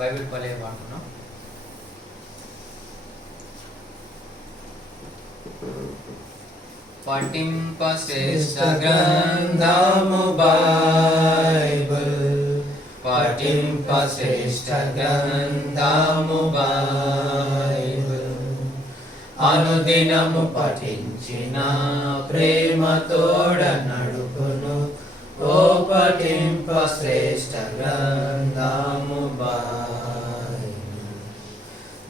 Bible పలే వాడుకున్నాం. పఠింప శ్రేష్ఠ గ్రంథము Bible, పఠింప శ్రేష్ఠ గ్రంథము Bible, అనుదినము పఠించిన ప్రేమ తోడ నడుపును. ఓ పఠింప శ్రేష్ఠ గ్రంథము Bible.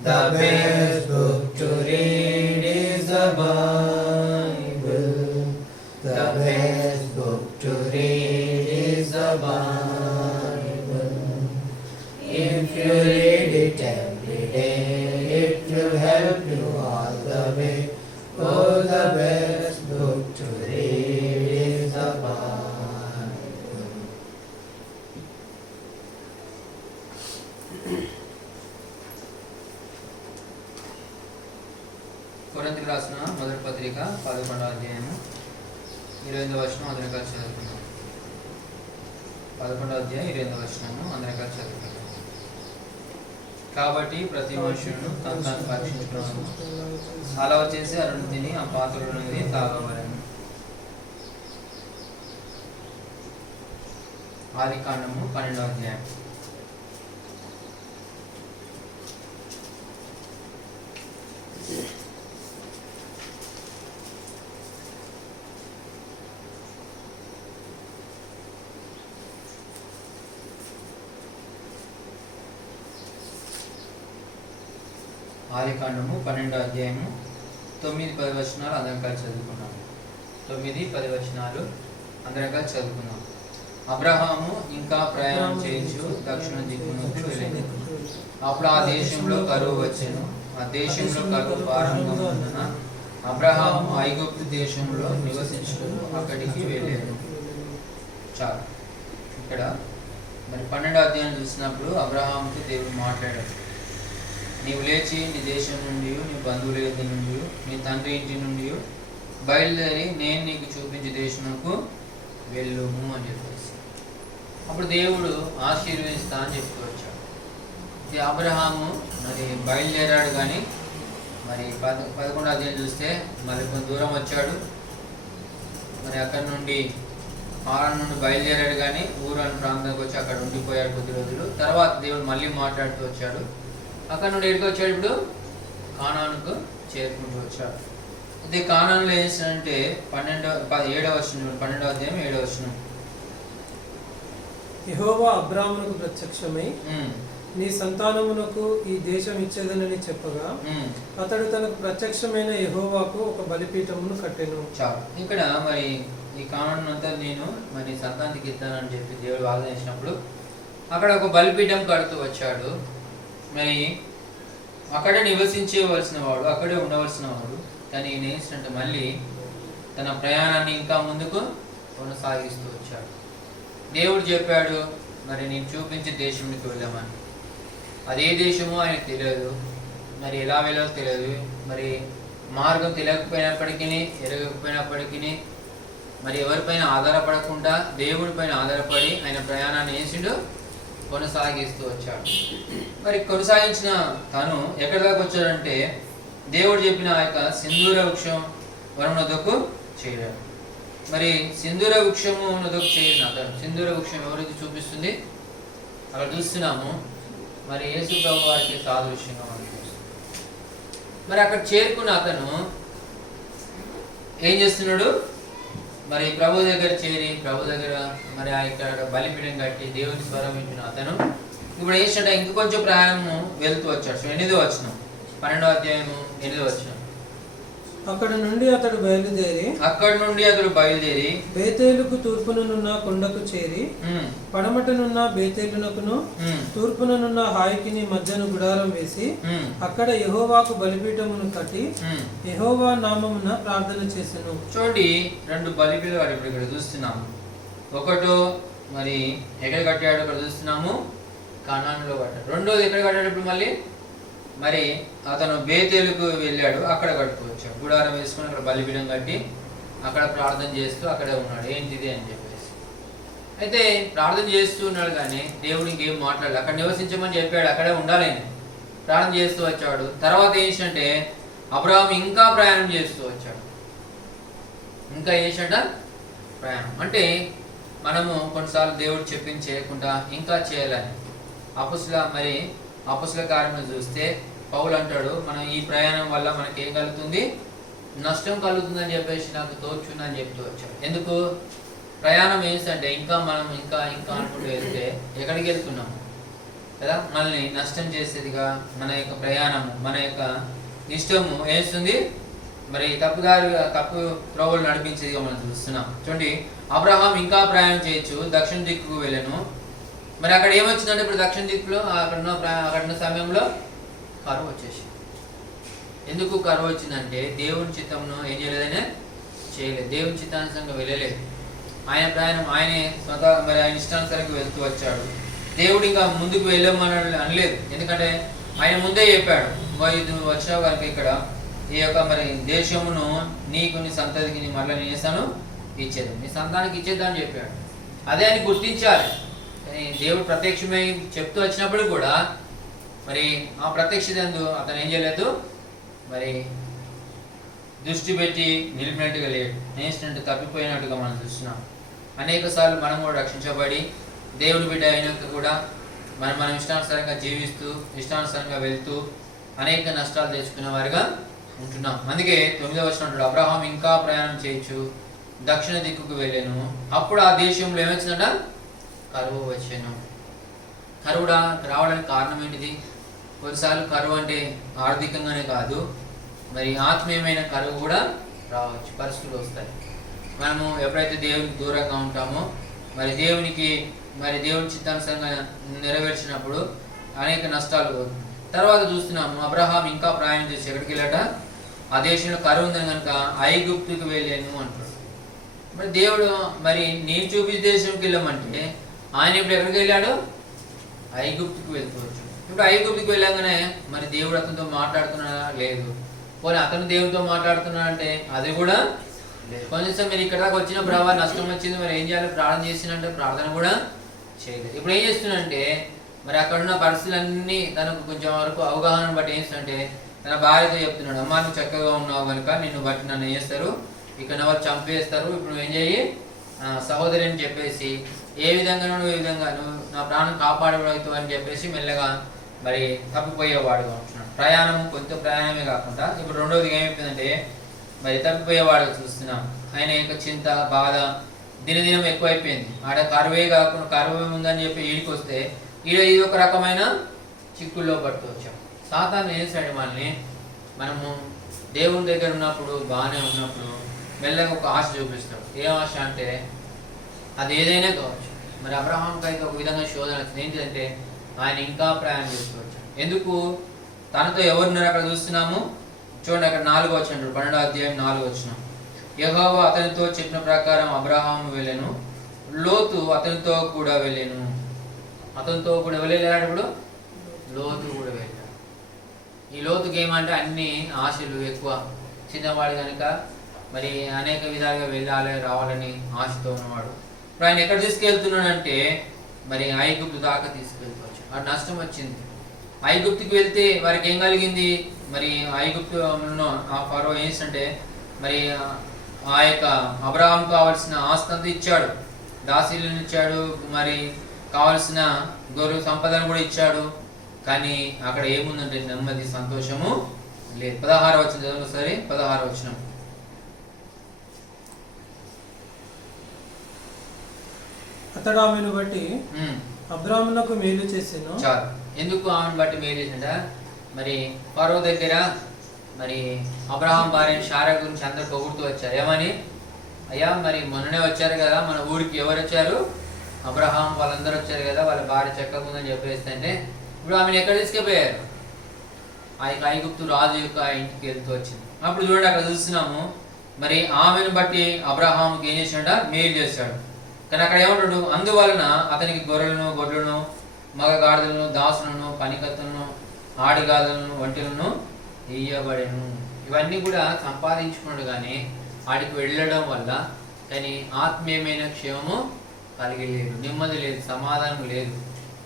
The best book to read is the Bible. The best book to read is the Bible. If you read it every day, it will help you all the way. Oh, the best book to read is the Bible. కొరింథీయులకు రాసిన మొదటి పత్రిక 11వ అధ్యాయము 28వ వచనం అందరం కలిసి చదువుకుందాం. 11వ అధ్యాయం 28వ వచనము అందరం కలిసి చదువుకుందాం. కాబట్టి ప్రతి మనుషులను తను తాను పరీక్షించుకున్నాను, అలా వచ్చేసి అరుణు తిని ఆ పాత్రలో నుండి తాగవలెను. ఆదికాండము 12వ అధ్యాయం. ఆదికాండము 12వ అధ్యాయము 9-10 వచనాలు అందరం కలిసి చదువుకున్నాం. 9-10 వచనాలు అందరం కలిసి చదువుకున్నాం. అబ్రహాము ఇంకా ప్రయాణం చేయొచ్చు దక్షిణ దిక్కునకు వెళ్ళింది. అప్పుడు ఆ దేశంలో కరువు వచ్చెను. ఆ దేశంలో కరువు ప్రారంభమైనందున అబ్రహాము ఐగుప్తు దేశంలో నివసించుటకు అక్కడికి వెళ్ళాడు. చాలు. ఇక్కడ మరి 12వ అధ్యాయం చూసినప్పుడు అబ్రహాముకు దేవుడు మాట్లాడాడు. నీవు లేచి నీ దేశం నుండి, నీ బంధువుల ఇంటి నుండి, నీ తండ్రి ఇంటి నుండి బయలుదేరి నేను నీకు చూపించే దేశంకు వెళ్ళుము అని చెప్పేసి అప్పుడు దేవుడు ఆశీర్వదిస్తా అని చెప్తూ వచ్చాడు. అబ్రహాము మరి బయలుదేరాడు, కానీ మరి 11వ అధ్యాయం చూస్తే మరి కొంత దూరం వచ్చాడు. మరి అక్కడ నుండి హారాను నుండి బయలుదేరాడు, కానీ ఊరు అని ప్రాంతానికి వచ్చి అక్కడ ఉండిపోయాడు కొద్ది రోజులు. తర్వాత దేవుడు మళ్ళీ మాట్లాడుతూ వచ్చాడు. అక్కడ నుండి ఎక్కడికి వచ్చాడు? ఇప్పుడు కానానుకు చేరుకుంటూ వచ్చాడు. అయితే కానానులో ఏం చేస్తాడంటే 7వ వచనం, 12వ అధ్యాయం 7వ వచనం. యెహోవా అబ్రాహామునకు ప్రత్యక్షమై నీ సంతానమునకు ఈ దేశం ఇచ్చేదనని చెప్పగా అతడు తనకు ప్రత్యక్షమైన యెహోవాకు ఒక బలిపీఠమును కట్టెను. చాలు. ఇక్కడ మరి ఈ కానాను అంతా నేను మరి సంతానానికి ఇస్తానని చెప్పి దేవుడు వాగ్దానం చేసినప్పుడు అక్కడ ఒక బలిపీఠం కడుతూ వచ్చాడు. మరి అక్కడే నివసించవలసిన వాడు, అక్కడే ఉండవలసిన వాడు. కానీ ఈయన ఏంటంటే మళ్ళీ తన ప్రయాణాన్ని ఇంకా ముందుకు కొనసాగిస్తూ వచ్చాడు. దేవుడు చెప్పాడు మరి నేను చూపించే దేశంకి వెళ్ళామని. అదే దేశము ఆయనకు తెలియదు, మరి ఎలా వెళ్ళాలో తెలియదు. మరి మార్గం తెలియకపోయినప్పటికీ ఎరగకపోయినప్పటికీ మరి ఎవరిపైన ఆధారపడకుండా దేవుడి పైన ఆధారపడి ఆయన ప్రయాణాన్ని వేసిండు, కొనసాగిస్తూ వచ్చాడు. మరి కొనసాగించిన తను ఎక్కడి దాకా వచ్చాడంటే దేవుడు చెప్పిన ఆ యొక్క సింధూర వృక్షం వరమునొద్దకు చేరాడు. మరి సింధూర వృక్షము నొద్దకు చేరిన అతను, సింధూర వృక్షం ఎవరికి చూపిస్తుంది? అక్కడ చూస్తున్నాము. మరి యేసు ప్రభు వారికి సాదృశ్యంగా అనిపిస్తుంది. మరి అక్కడ చేరుకున్న అతను ఏం చేస్తున్నాడు? మరి ప్రభు దగ్గర చేరి ప్రభు దగ్గర మరి ఆ యొక్క బలిపీఠం కట్టి దేవుని స్వరం వింటున్న అతను ఇప్పుడు ఏం చేసినట్టు ఇంక కొంచెం ప్రయాణము వెళ్తూ వచ్చాడు. 8వ వచనం, 12వ అధ్యాయము 8వ వచనం. అక్కడ నుండి అతడు బయలుదేరి బేతేలుకు తూర్పుననున్న కొండకు చేరి పడమటనున్న బేతేలునకును తూర్పుననున్న హాయికిని మధ్యను గుడారం వేసి అక్కడ యెహోవాకు బలిపీఠమును కట్టి యెహోవా నామమున ప్రార్థన చేసెను. చూడండి, 2 బలిపీఠాలు ఇప్పుడు ఇక్కడ చూస్తున్నాము. ఒకటో మరి ఎక్కడ కట్టాడు ఇక్కడ చూస్తున్నాము, కానానులో కట్టాడు. రెండోది ఎక్కడ కట్టాడు? ఇప్పుడు మళ్ళీ మరి అతను బేతేలుకు వెళ్ళాడు, అక్కడ కట్టుకోవచ్చు. గుడారం వేసుకుని అక్కడ బలిపీఠం కట్టి అక్కడ ప్రార్థన చేస్తూ అక్కడే ఉన్నాడు. ఏంటిది అని చెప్పేసి అయితే ప్రార్థన చేస్తూ ఉన్నాడు కానీ దేవుడు ఇంకేం మాట్లాడాలి. అక్కడ నివసించమని చెప్పాడు, అక్కడే ఉండాలి. ప్రార్థన చేస్తూ వచ్చాడు. తర్వాత ఏంటంటే అబ్రహాం ఇంకా ప్రయాణం చేస్తూ వచ్చాడు. ఇంకా ఏంటంట ప్రయాణం అంటే మనము కొన్నిసార్లు దేవుడు చెప్పించేయకుండా ఇంకా చేయాలని. అపొస్తలుల కార్యములు చూస్తే పౌలు అంటాడు, మనం ఈ ప్రయాణం వల్ల మనకి ఏం కలుగుతుంది, నష్టం కలుగుతుందని చెప్పేసి నాకు తోచుందని చెప్తూ వచ్చాడు. ఎందుకు ప్రయాణం ఏంటంటే మనం ఇంకా అనుకుంటూ వెళ్తే ఎక్కడికి వెళ్తున్నాము కదా, మనల్ని నష్టం చేసేదిగా మన యొక్క ప్రయాణము, మన యొక్క ఇష్టము వేస్తుంది, మరి తప్పు త్రోవలు నడిపించేదిగా మనం చూస్తున్నాం. చూడండి, అబ్రహాం ఇంకా ప్రయాణం చేయొచ్చు, దక్షిణ దిక్కుకు వెళ్ళాను. మరి అక్కడ ఏమొచ్చిందంటే ఇప్పుడు దక్షిణ దిక్కులో అక్కడున్న సమయంలో కరువు వచ్చేసి. ఎందుకు కరువు వచ్చిందంటే దేవుని చిత్తంను ఏం చేయలేదనే చేయలేదు, దేవుని చిత్తానుసారంగా వెళ్ళలేదు. ఆయన ప్రయాణం ఆయనే మరి ఆయన ఇష్టానుసారంగా వెళ్తూ వచ్చాడు. దేవుడు ఇంకా ముందుకు వెళ్ళమని అనలేదు, ఎందుకంటే ఆయన ముందే చెప్పాడు, నువ్వు వచ్చావు కనుక ఇక్కడ ఈ యొక్క మరి దేశమును నీకు నీ సంతతికి మరలా నేను చేస్తాను ఇచ్చేది, నీ సంతానికి ఇచ్చేద్దామని చెప్పాడు. అదే అని గుర్తించాలి. కానీ దేవుడు ప్రత్యక్షమై చెప్తూ వచ్చినప్పుడు కూడా మరి ఆ ప్రత్యక్షత అతను ఏం చేయలేదు, మరి దృష్టి పెట్టి నిలిపినట్టుగా లేడు, నేసినట్టు తప్పిపోయినట్టుగా మనం చూస్తున్నాం. అనేక సార్లు మనం కూడా రక్షించబడి దేవుని బిడ్డ అయినాక కూడా మనం ఇష్టానుసారంగా జీవిస్తూ ఇష్టానుసారంగా వెళ్తూ అనేక నష్టాలు తెచ్చుకునే వారిగా ఉంటున్నాం. అందుకే 9వ వచనం, అబ్రహాం ఇంకా ప్రయాణం చేయొచ్చు, దక్షిణ దిక్కుకు వెళ్ళాను. అప్పుడు ఆ దేశంలో ఏమొచ్చిందంట, కరువు వచ్చాను. కరువుడా రావడానికి కారణం ఏంటిది? కొన్నిసార్లు కరువు అంటే ఆర్థికంగానే కాదు, మరి ఆత్మీయమైన కరువు కూడా రావచ్చు, పరిస్థితులు వస్తాయి. మనము ఎప్పుడైతే దేవునికి దూరంగా ఉంటామో మరి దేవుని చిత్తానుసారంగా నెరవేర్చినప్పుడు అనేక నష్టాలు. తర్వాత చూస్తున్నాము, అబ్రహాం ఇంకా ప్రయాణం చేసి ఎక్కడికి వెళ్ళాట, ఆ దేశంలో కరువు ఉందని కనుక ఐగుప్తుకు వెళ్ళాను అంటాడు. మరి దేవుడు మరి నేను చూపించే దేశంకి వెళ్ళామంటే ఆయన ఇప్పుడు ఎక్కడికి వెళ్ళాడు, ఐగుప్తుకు వెళ్తవచ్చు. ఇప్పుడు ఐగుప్తుకు వెళ్ళాగానే మరి దేవుడు అతనితో మాట్లాడుతున్నాడా, లేదు. పోనీ అతను దేవుడితో మాట్లాడుతున్నాడంటే అది కూడా లేదు. కొంచెం మీరు ఇక్కడ దాకా వచ్చిన ప్రభావ నష్టం వచ్చింది, మరి ఏం చేయాలి, ప్రార్థన చేసినంటే ప్రార్థన కూడా చేయలేదు. ఇప్పుడు ఏం చేస్తున్నాడంటే మరి అక్కడున్న పరిస్థితులన్నీ తనకు కొంచెం వరకు అవగాహన బట్టి ఏం చేస్తుందంటే తన భార్యతో చెప్తున్నాడు, అమ్మ నువ్వు చక్కగా ఉన్నావు కనుక నిన్ను బట్టి నన్ను ఏం చేస్తారు, ఇక్కడ వాళ్ళు చంపేస్తారు, ఇప్పుడు నువ్వు ఏం చేయి సహోదరి అని చెప్పేసి ఏ విధంగా నువ్వు నా ప్రాణం కాపాడవుతావు అని చెప్పేసి మెల్లగా మరి తప్పిపోయేవాడుగా ఉంటున్నాడు. ప్రయాణం కొంత ప్రయాణమే కాకుండా ఇప్పుడు రెండవది ఏమైపోయిందంటే మరి తప్పిపోయేవాడుగా చూస్తున్నాం. ఆయన యొక్క చింత బాధ దినదినం ఎక్కువైపోయింది. ఆడ కరువే కాకుండా కరువు ఉందని చెప్పి ఈడికి వస్తే ఇది ఒక రకమైన చిక్కుల్లో పడుతూ వచ్చాం. సాతాను ఏం చేశాడు, మనము దేవుని దగ్గర ఉన్నప్పుడు బాగానే ఉన్నప్పుడు మెల్లగా ఒక ఆశ చూపిస్తాడు. ఏ ఆశ అంటే అది ఏదైనా కావచ్చు. మరి అబ్రహాంకి అయితే ఒక విధంగా శోధన వచ్చింది. ఏంటంటే ఆయన ఇంకా ప్రయాణం చేసుకోవచ్చు. ఎందుకు, తనతో ఎవరున్నారు అక్కడ చూస్తున్నాము. చూడండి, అక్కడ 4వ వచనం, 12వ అధ్యాయం 4వ వచనం, యెహోవా అతనితో చెప్పిన ప్రకారం అబ్రహాము వెళ్ళాను, లోతు అతనితో కూడా వెళ్ళాను. అతనితో కూడా వెళ్ళాడు, ఇప్పుడు లోతు కూడా వెళ్ళాడు. ఈ లోతుకి ఏమంటే అన్ని ఆశలు ఎక్కువ, చిన్నవాడు కనుక మరి అనేక విధాలుగా వెళ్ళాలి రావాలని ఆశతో ఉన్నవాడు. ఇప్పుడు ఆయన ఎక్కడ తీసుకెళ్తున్నాడంటే మరి ఐగుప్తు దాకా తీసుకెళ్తవచ్చు. ఆ నష్టం వచ్చింది. ఐగుప్తుకి వెళ్తే వారికి ఏం కలిగింది, మరి ఐగుప్తులో ఆ ఫరో ఏంటంటే మరి ఆ యొక్క అబ్రహాం కావాల్సిన ఆస్తి అంతా ఇచ్చాడు, దాసీలను ఇచ్చాడు, మరి కావలసిన గొర్రె సంపదను కూడా ఇచ్చాడు. కానీ అక్కడ ఏముందంటే నెమ్మది సంతోషము లేదు. 16వ వచనం చదువు సరే, 16వ వచనం, అతడు ఆమెను బట్టి అబ్రాహామునకు మేలు చేసాను. చాలు. ఎందుకు ఆమెను బట్టి మేలు చేసిందా, మరి ఫరో దగ్గర మరి అబ్రహాం భార్య శారా గురించి అందరు పొగుడుతూ వచ్చారు. ఏమని, అయ్యా మరి మొన్ననే వచ్చారు కదా మన ఊరికి, ఎవరు వచ్చారు, అబ్రహాం వాళ్ళందరూ వచ్చారు కదా, వాళ్ళ భార్య చక్కకుందని చెప్పేస్తే ఇప్పుడు ఆమెను ఎక్కడ తీసుకుపోయారు, ఆ యొక్క ఐగుప్తు రాజు యొక్క ఇంటికి వెళ్తూ వచ్చింది. అప్పుడు చూడండి అక్కడ చూస్తున్నాము, మరి ఆమెను బట్టి అబ్రహాంకి ఏం చేశాడ, మేలు చేశాడు. కానీ అక్కడ ఏమంటాడు, అందువలన అతనికి గొర్రెలను మగ గాడిదలను దాసులను పనికత్తులను ఆడిగాదలను వంటలను ఇయ్యబడెను. ఇవన్నీ కూడా సంపాదించుకున్నాడు కానీ వాడికి వెళ్ళడం వల్ల కానీ ఆత్మీయమైన క్షేమము కలిగి లేడు, నెమ్మది లేదు, సమాధానం లేదు.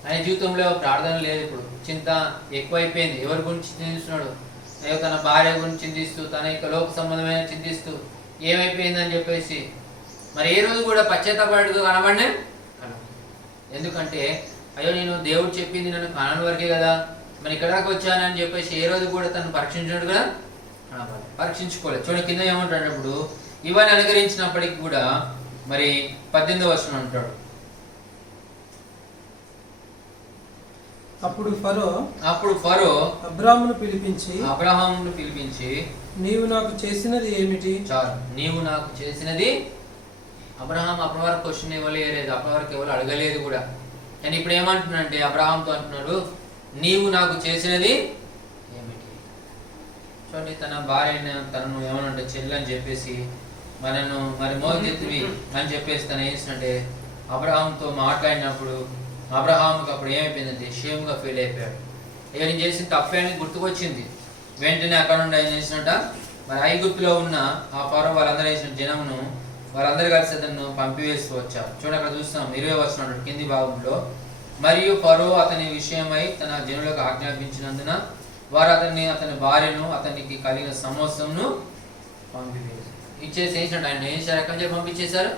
ఆయన జీవితంలో ప్రార్థన లేదు. ఇప్పుడు చింత ఎక్కువైపోయింది. ఎవరి గురించి చింతిస్తున్నాడు? అయ్యో తన భార్య గురించి చింతిస్తూ, తన యొక్క లోక సంబంధమైన చింతిస్తూ ఏమైపోయిందని చెప్పేసి మరి ఏ రోజు కూడా పశ్చాత్తాపడు కనబడినే. ఎందుకంటే అయ్యో నేను దేవుడు చెప్పింది నన్ను కానని వరకే కదా, మరి ఇక్కడ దాకా వచ్చానని చెప్పేసి ఏ రోజు కూడా తను పరీక్షించినట్టు కూడా కనబడి పరీక్షించుకోలేదు. చూడండి కింద ఏమంటాడు, ఇవన్నీ అనుకరించినప్పటికీ కూడా మరి 18వ వచనం అంటాడు, అప్పుడు ఫరో అబ్రాహామును పిలిపించి నీవు నాకు చేసినది ఏమిటి? చాలు, నీవు నాకు చేసినది. అబ్రహాం అప్పటి వరకు క్వశ్చన్ ఇవ్వలేదు, అప్పటి వరకు ఎవరు అడగలేదు కూడా. కానీ ఇప్పుడు ఏమంటున్నాడంటే అబ్రహాంతో అంటున్నాడు, నీవు నాకు చేసినది ఏమిటి? చూడండి, తన భార్య తనను ఏమనంటే చెల్లి అని చెప్పేసి మనను మరి మోగితివి అని చెప్పేసి తను ఏం చేసినట్టే అబ్రహాంతో మాట్లాడినప్పుడు అబ్రహాంకి అప్పుడు ఏమైపోయిందంటే షేమ్గా ఫీల్ అయిపోయాడు. ఏం చేసిన తప్పే అని గుర్తుకొచ్చింది. వెంటనే అక్కడ నుండి ఏం చేసినట్ట మరి ఐగుప్తులో ఉన్న ఆ ఫరో వాళ్ళందరూ వేసిన జనమును వాళ్ళందరూ కలిసి అతను పంపివేస్తూ వచ్చారు. చూడండి అక్కడ చూస్తాం 20 వచనం కింది భాగంలో, మరియు ఫరో అతని విషయమై తన జనులకు ఆజ్ఞాపించినందున వారు అతని భార్యను అతనికి కలిగిన సమస్యను పంపివేశారు. ఇచ్చేసి వేసినట్టు ఆయన ఏం చేశారు? ఎక్కడి నుంచి పంపించేశారు?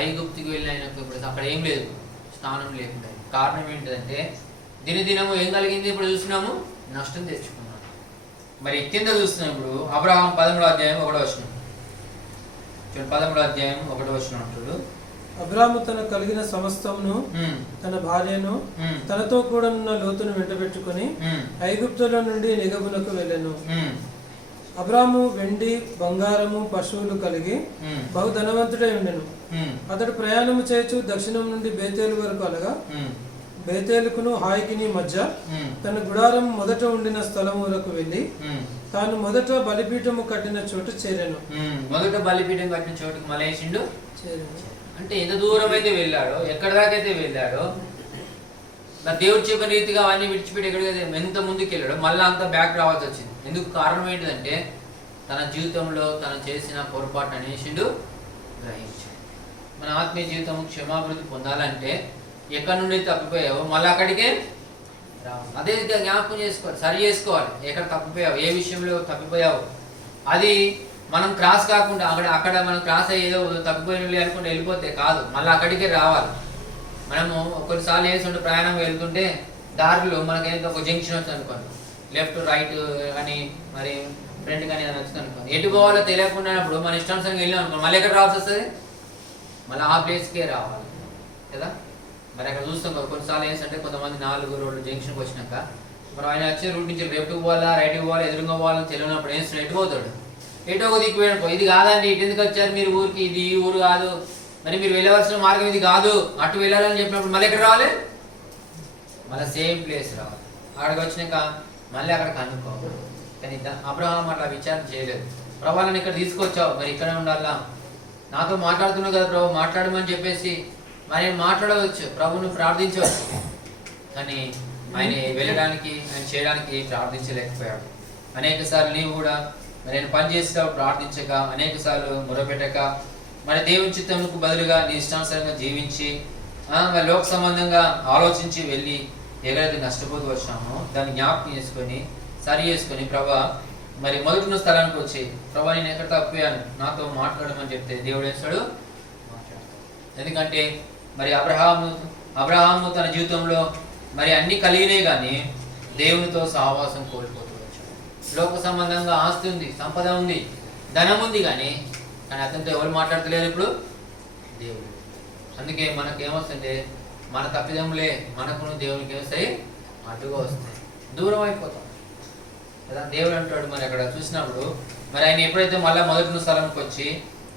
ఐగుప్తుకి వెళ్ళి ఆయనకు ఇప్పుడు అక్కడ ఏం లేదు, స్నానం లేకుండా. కారణం ఏంటంటే దినదినము ఏం కలిగింది? ఇప్పుడు చూస్తున్నాము నష్టం తెచ్చుకున్నాడు. మరి కింద చూస్తున్నప్పుడు అబ్రహాం 13వ అధ్యాయం 1వ వచనం, 13వ అధ్యాయం 1వ వచనం అంటాడు, అబ్రాహాము తనకు కలిగిన సమస్తమును తన భార్యను తనతో కూడా ఉన్న లోతును వెంటబెట్టుకుని ఐగుప్తులో నుండి నిగబునకు వెళ్ళెను. అబ్రాహాము వెండి బంగారము పశువులు కలిగి బహు ధనవంతుడై ఉండెను. అతడు ప్రయాణము చేయొచ్చు దక్షిణం నుండి బేతేలు వరకు, అనగా బేతేలుకును హాయికిని మధ్య తన గుడారం మొదట ఉండిన స్థలం వరకు వెళ్ళి తాను మొదట బలిపీఠము కట్టిన చోటు చేరాను. మొదట బలిపీఠం కట్టిన చోటుకు మలేసిండు చేరాను. అంటే ఎంత దూరం అయితే వెళ్ళాడో, ఎక్కడి దాకా అయితే వెళ్ళాడో, నా దేవుడు చెప్పిన రీతిగా అవన్నీ విడిచిపెట్టి ఎక్కడికైతే ఎంత ముందుకు వెళ్ళాడో మళ్ళీ అంత బ్యాక్ రావాల్సి వచ్చింది. ఎందుకు? కారణం ఏంటిదంటే తన జీవితంలో తను చేసిన పొరపాటు అనేసిండు గ్రహించాడు. మన ఆత్మీయ జీవితం క్షమాభివృద్ధి పొందాలంటే ఎక్కడి నుండి తప్పిపోయావో మళ్ళీ అక్కడికే రావాలి. అదే రీతిగా జ్ఞాపకం చేసుకోవాలి, సరి చేసుకోవాలి. ఎక్కడ తప్పిపోయావు, ఏ విషయంలో తప్పిపోయావు, అది మనం క్రాస్ కాకుండా అక్కడ మనం క్రాస్ అయ్యేదో తప్పిపోయిన అనుకుంటే వెళ్ళిపోతే కాదు, మళ్ళీ అక్కడికే రావాలి. మనము కొన్నిసార్లు వేసుకుంటే ప్రయాణం వెళ్తుంటే దారిలో మనకేంతో ఒక జంక్షన్ వచ్చింది అనుకోండి, లెఫ్ట్ రైట్ అని మరి ఫ్రంట్ కానీ ఏదైనా వచ్చింది అనుకోండి, ఎటు పోవాలో తెలియకుండా మన ఇష్టానుసారంగా వెళ్ళాం అనుకోండి, మళ్ళీ ఎక్కడ రావాల్సి వస్తుంది? మళ్ళీ ఆ ప్లేస్కే రావాలి కదా. మరి అక్కడ చూస్తాం కొన్నిసార్లు ఏంటంటే కొంతమంది 4 రోడ్లు జంక్షన్కి వచ్చినాక మరి ఆయన వచ్చే రూట్ నుంచి లెఫ్ట్కి పోవాలా రైట్కి పోవాలా ఎదురుగా పోవాలని తెలియనప్పుడు ఏం ఎటు పోతాడు? ఎటో ఒక దిక్కు వెళ్ళిపో, ఇది కాదండి ఇటు ఎందుకు వచ్చారు మీరు ఊరికి, ఇది ఈ ఊరు కాదు, మరి మీరు వెళ్ళవలసిన మార్గం ఇది కాదు, అటు వెళ్ళాలని చెప్పినప్పుడు మళ్ళీ ఎక్కడ రావాలి? మళ్ళీ సేమ్ ప్లేస్ రావాలి. అక్కడికి వచ్చినాక మళ్ళీ అక్కడికి అనుకోవాలి. కానీ అబ్రహాం అట్లా విచారణ చేయలేదు. ప్రభావాలను ఇక్కడ తీసుకొచ్చావు, మరి ఇక్కడే ఉండాలా, నాతో మాట్లాడుతున్నావు కదా ప్రభు, మాట్లాడమని చెప్పేసి మరి మాట్లాడవచ్చు, ప్రభును ప్రార్థించవచ్చు. కానీ ఆయన వెళ్ళడానికి ఆయన చేయడానికి ప్రార్థించలేకపోయాడు. అనేక సార్లు నీవు కూడా మరి నేను పని చేస్తావు ప్రార్థించక, అనేక సార్లు మొరపెట్టక, మరి దేవుని చిత్తముకు బదులుగా నీ ఇష్టానుసారంగా జీవించి మరి లోక సంబంధంగా ఆలోచించి వెళ్ళి ఎక్కడైతే నష్టపోతూ వచ్చామో దాన్ని జ్ఞాపకం చేసుకొని సరి చేసుకొని ప్రభా మరి మొదటి స్థలానికి వచ్చి ప్రభా నేను ఎక్కడ తప్పిపోయాను నాతో మాట్లాడమని చెప్తే దేవుడు వేస్తాడు మాట్లాడతాడు. ఎందుకంటే మరి అబ్రహాము తన జీవితంలో మరి అన్ని కలిగినే కానీ దేవునితో సహవాసం కోల్పోతూ వచ్చాడు. లోక సంబంధంగా ఆస్తి ఉంది, సంపద ఉంది, ధనం ఉంది, కానీ అతనితో ఎవరు మాట్లాడతలేరు ఇప్పుడు? దేవుడు. అందుకే మనకు ఏమొస్తుంటే మన తప్పిదములే మనకును దేవునికి ఏమొస్తాయి? అడ్డుగా వస్తాయి, దూరం అయిపోతాం కదా. దేవుడు అంటాడు మరి అక్కడ చూసినప్పుడు మరి ఆయన ఎప్పుడైతే మళ్ళీ మొదటి స్థలంకి వచ్చి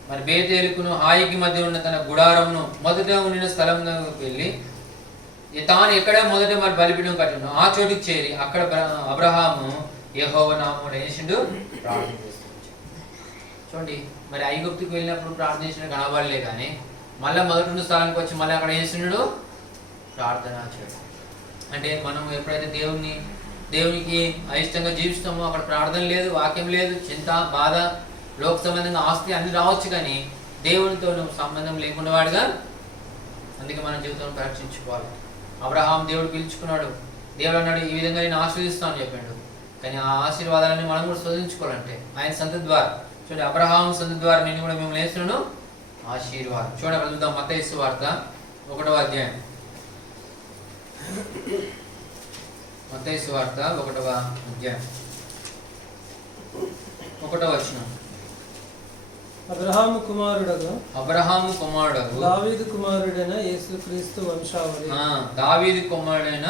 మరి బేతేలుకును హాయికి మధ్య ఉన్న తన గుడారంను మొదట ఉండిన స్థలంలో వెళ్ళి తాను ఎక్కడ మొదట మరి బలిపీఠం కట్టిండు ఆ చోటుకి చేరి అక్కడ అబ్రహాము యెహోవా నామమున వేసిండు ప్రార్థన చేస్తున్నాడు. చూడండి, మరి ఐగుప్తుకు వెళ్ళినప్పుడు ప్రార్థించిన కనబడలే, కానీ మళ్ళీ మొదటి స్థలానికి వచ్చి మళ్ళీ అక్కడ వేసినాడు ప్రార్థన చేయడం. అంటే మనం ఎప్పుడైతే దేవునికి అయిష్టంగా జీవిస్తామో అక్కడ ప్రార్థన లేదు, వాక్యం లేదు, చింత, బాధ, లోక సంబంధంగా ఆస్తి అన్ని రావచ్చు, కానీ దేవునితో నువ్వు సంబంధం లేకుండా వాడుగా అందుకే మన జీవితం పరీక్షించుకోవాలి. అబ్రహాం దేవుడు పిలుచుకున్నాడు, దేవుడు అన్నాడు ఈ విధంగా నేను ఆశీర్వదిస్తాను చెప్పాడు. కానీ ఆ ఆశీర్వాదాలని మనం కూడా శోధించుకోవాలంటే ఆయన సంతతి ద్వారా. చూడండి, అబ్రహాం సంతతి ద్వారా నేను కూడా మిమ్మల్ని వేస్తున్నాను ఆశీర్వాదం. చూడండి అక్కడ చూద్దాం, మత్తయి సువార్త 1వ అధ్యాయం. మత్తయి సువార్త 1వ అధ్యాయం 1వ వచనం. అబ్రహాము కుమారుడగు దావీదు కుమారుడైన యేసుక్రీస్తు వంశావళి. దావీదు కుమారుడైన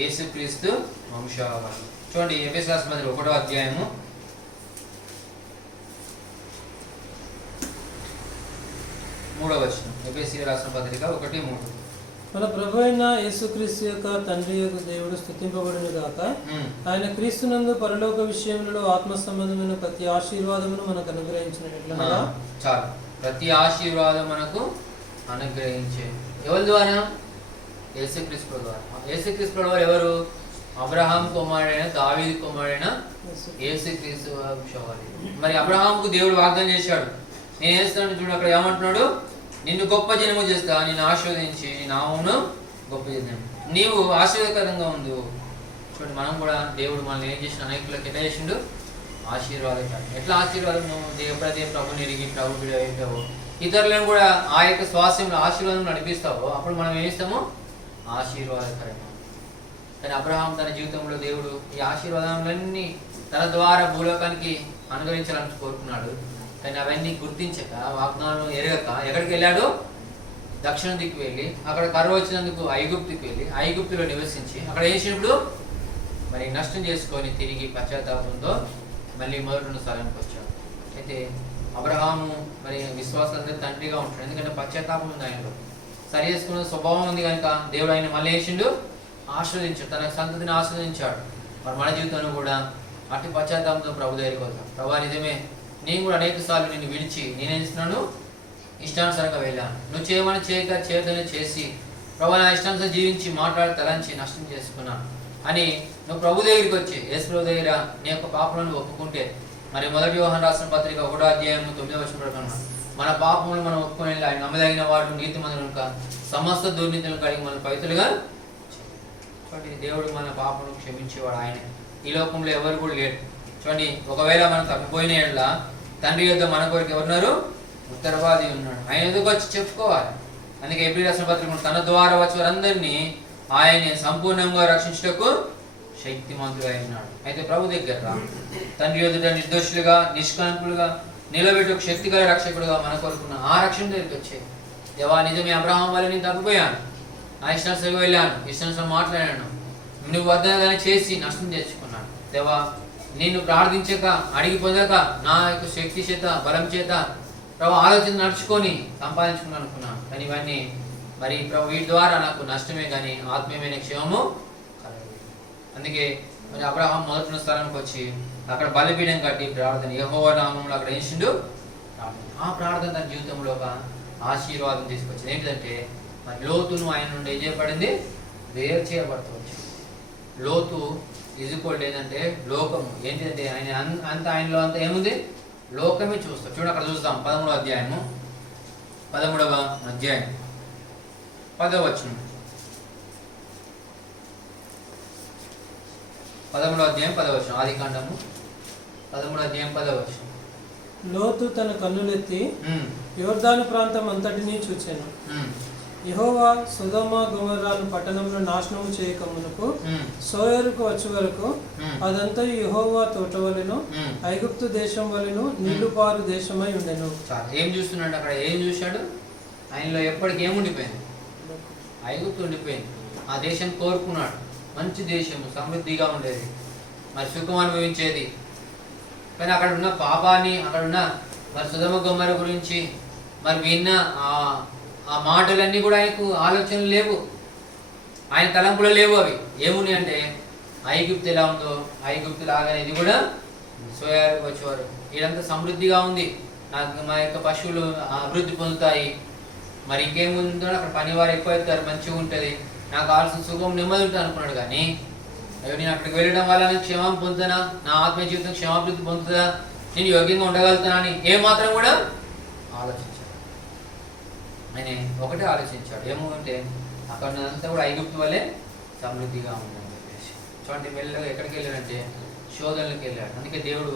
యేసుక్రీస్తు వంశావళి. చూడండి ఎఫెసీయులకు రాసిన పత్రిక 1వ అధ్యాయము 3వ వచనం. ఎఫెసీయులకు రాసిన పత్రిక 1:3. మన ప్రభు అయిన యేసుక్రీస్తు యొక్క తండ్రి యొక్క దేవుడు స్తుతింపబడును గాక. ఆయన క్రీస్తునందు పరలోక విషయములలో ఆత్మ సంబంధమైన ప్రతి ఆశీర్వాదమును మనకు అనుగ్రహించినట్లుగా. చాలు, ప్రతి ఆశీర్వాదం మనకు అనుగ్రహించే ఎవరి ద్వారా? యేసుక్రీస్తు ద్వారా. యేసుక్రీస్తు ద్వారా ఎవరు? అబ్రహాం కుమారుడైన దావీదు కుమారుడైన యేసుక్రీస్తు వంశావళి. మరి అబ్రహాంకు దేవుడు వాగ్దానం చేశాడు, నేను వేస్తాను. చూడు అక్కడ ఏమంటున్నాడు, నిన్ను గొప్ప జనము చేస్తా, నిన్ను ఆశీర్వదించి నామును గొప్ప జనం, నీవు ఆశీర్వాదకరంగా ఉండు. చూడండి, మనం కూడా దేవుడు మనల్ని ఏం చేసిన అనేకులకు ఎట్లా చేసిండు? ఆశీర్వాదం. ఎట్లా ఆశీర్వాదం? నువ్వు ఎప్పుడైతే ప్రభుని ఎరిగి ప్రభు బిడ్డ అయిపోయావో, ఇతరులను కూడా ఆ యొక్క స్వాస్యంలో ఆశీర్వాదం నడిపిస్తావో, అప్పుడు మనం ఏం ఇస్తామో? ఆశీర్వాదకరంగా. కానీ అబ్రహాం తన జీవితంలో దేవుడు ఈ ఆశీర్వాదాలన్నీ తన ద్వారా భూలోకానికి అనుగ్రహించాలని కోరుకున్నాడు. కానీ అవన్నీ గుర్తించక, వాగ్దానం ఎరగక ఎక్కడికి వెళ్ళాడు? దక్షిణ దిక్కు వెళ్ళి, అక్కడ కరువు వచ్చినందుకు ఐగుప్తుకి వెళ్ళి ఐగుప్తులో నివసించి అక్కడ వేసినప్పుడు మరి నష్టం చేసుకొని తిరిగి పశ్చాత్తాపంతో మళ్ళీ మొదటి స్థలానికి వచ్చాడు. అయితే అబ్రహాము మరి విశ్వాసాలందరూ తండ్రిగా ఉంటాడు, ఎందుకంటే పశ్చాత్తాపం ఉంది ఆయనలో, సరి చేసుకున్న స్వభావం ఉంది కనుక దేవుడు ఆయన మళ్ళీ వేసిండు, ఆశీర్వదించాడు, తన సంతతిని ఆశీర్వదించాడు. మరి మన జీవితంలో కూడా అట్టి పశ్చాత్తాపంతో ప్రభు దగ్గరికి వద్దాం. ప్రభు నిజమే, నేను కూడా అనేక సార్లు నిన్ను విడిచి నేనేం చేస్తున్నాను? ఇష్టానుసారంగా వెళ్ళాను. నువ్వు చేయమని చేయక చేతనే చేసి ప్రభు నా ఇష్టానుసారం జీవించి మాట్లాడి తలంచి నష్టం చేసుకున్నాను అని నువ్వు ప్రభు దగ్గరికి వచ్చి యేసు ప్రభు దగ్గర నీ యొక్క పాపలను ఒప్పుకుంటే, మరి మొదటి యోహాను రాసిన పత్రిక 1వ అధ్యాయం 9వ వచనం ప్రకారం మన పాపములను మనం ఒప్పుకొని ఆయన నమ్మదగిన వాడు నీతిమంతుడు కనుక సమస్త దుర్నీతులను కడిగి మన పవిత్రులుగా. చూడండి, దేవుడు మన పాపను క్షమించేవాడు ఆయనే. ఈ లోకంలో ఎవరు కూడా లేడు. చూడండి, ఒకవేళ మనం తప్పిపోయిన ఎడల తండ్రి యొద్ద మన కొరకు ఎవరున్నారు? ఉత్తరవాది ఉన్నాడు. ఆయన ఎందుకు వచ్చి చెప్పుకోవాలి. అందుకే ఎబ్రీ రాసిన పత్రిక తన ద్వారా వచ్చే వారందరినీ ఆయన సంపూర్ణంగా రక్షించుటకు శక్తిమంతుడు అయినాడు. అయితే ప్రభు దగ్గర తండ్రి యొద్ద నిర్దోషులుగా నిష్కలంకులుగా నిలబెట్టుకు శక్తి గల రక్షకుడుగా మన కొరకున్న ఆ రక్షణ దగ్గరికి వచ్చే దేవా, నిజమే అబ్రహాం వల్ల నేను తప్పిపోయాను, నా ఇష్టానుసారంగా వెళ్ళాను, ఇష్టానుసారం మాట్లాడాను, నువ్వు వద్దనగానే చేసి నష్టం తెచ్చుకున్నాను. దేవా, నిన్ను ప్రార్థించక అడిగి పొందక నా యొక్క శక్తి చేత బలం చేత ప్రభు ఆలోచన నడుచుకొని సంపాదించుకున్నాను అనుకున్నాను. కానీ ఇవన్నీ మరి ప్రభు వీటి ద్వారా నాకు నష్టమే కానీ ఆత్మీయమైన క్షేమము కలగలేదు. అందుకే మరి అబ్రహాం మొదటి స్థలానికి వచ్చి అక్కడ బలిపీఠం కట్టి ప్రార్థన యెహోవా నామములో అక్కడ వేసిండు ప్రార్థన. ఆ ప్రార్థన తన జీవితంలో ఒక ఆశీర్వాదం తీసుకొచ్చింది. ఏంటంటే మరి లోతును ఆయన నుండి ఏం చేయబడింది? వేరు చేయబడుతూ వచ్చింది. లోతు ఈజ్వల్ ఏంటంటే లోకము ఏంటంటే ఆయన అంత ఆయనలో అంత ఏముంది? లోకమే చూస్తాం. చూడండి అక్కడ చూస్తాం 13వ అధ్యాయము 10వ వచనం. 13వ అధ్యాయం 10వ వచనం. ఆదికాండము 13వ అధ్యాయం 10వ వచనం. లోతు తన కన్నులెత్తి యోర్దాను ప్రాంతం అంతటినీ చూచెను. యెహోవా సొదొమ గొమొర్రాను పట్టణంలో నాశనము చేయక మునుపు సోయరుకు వచ్చే వరకు అదంతా యెహోవా తోట వలెను ఐగుప్తు దేశం వలెను నీళ్లుపారు దేశమై ఉండెను. ఏం చూస్తున్నాడు అక్కడ? ఏం చూశాడు? ఆయనలో ఎప్పటికి ఏముండిపోయింది? ఐగుప్తు ఉండిపోయింది. ఆ దేశం కోరుకున్నాడు, మంచి దేశము, సమృద్ధిగా ఉండేది, మరి సుఖం అనుభవించేది. కానీ అక్కడ ఉన్న పాపాన్ని, అక్కడ ఉన్న మరి సొదొమ గొమొర్రా గురించి మరి విన్న ఆ మాటలన్నీ కూడా ఆయనకు ఆలోచనలు లేవు, ఆయన తలంపులు లేవు. అవి ఏమున్నాయి అంటే ఐగుప్తు ఎలా ఉందో ఐగుప్తు లాగానే ఇది కూడా సోయారు వచ్చేవారు. ఇదంతా సమృద్ధిగా ఉంది, నాకు మా యొక్క పశువులు అభివృద్ధి పొందుతాయి, మరి ఇంకేముందో అక్కడ పనివారు ఎక్కువ అవుతారు, మంచిగా ఉంటుంది, నాకు కావాల్సిన సుఖం నెమ్మది ఉంటుంది అనుకున్నాడు. కానీ అయ్యో నేను అక్కడికి వెళ్ళడం వల్ల నేను క్షేమం పొందుతానా, నా ఆత్మ జీవితం క్షేమాభివృద్ధి పొందుతుందా, నేను యోగ్యంగా ఉండగలుగుతానా అని ఏమాత్రం కూడా ఆలోచించాను. ఆయన ఒకటే ఆలోచించాడు, ఏమంటే అక్కడ ఉన్నదంతా కూడా ఐగుప్తు వల్లే సమృద్ధిగా ఉందని చెప్పేసి. చూడండి మెల్లగా ఎక్కడికి వెళ్ళాడంటే శోధనలకు వెళ్ళాడు. అందుకే దేవుడు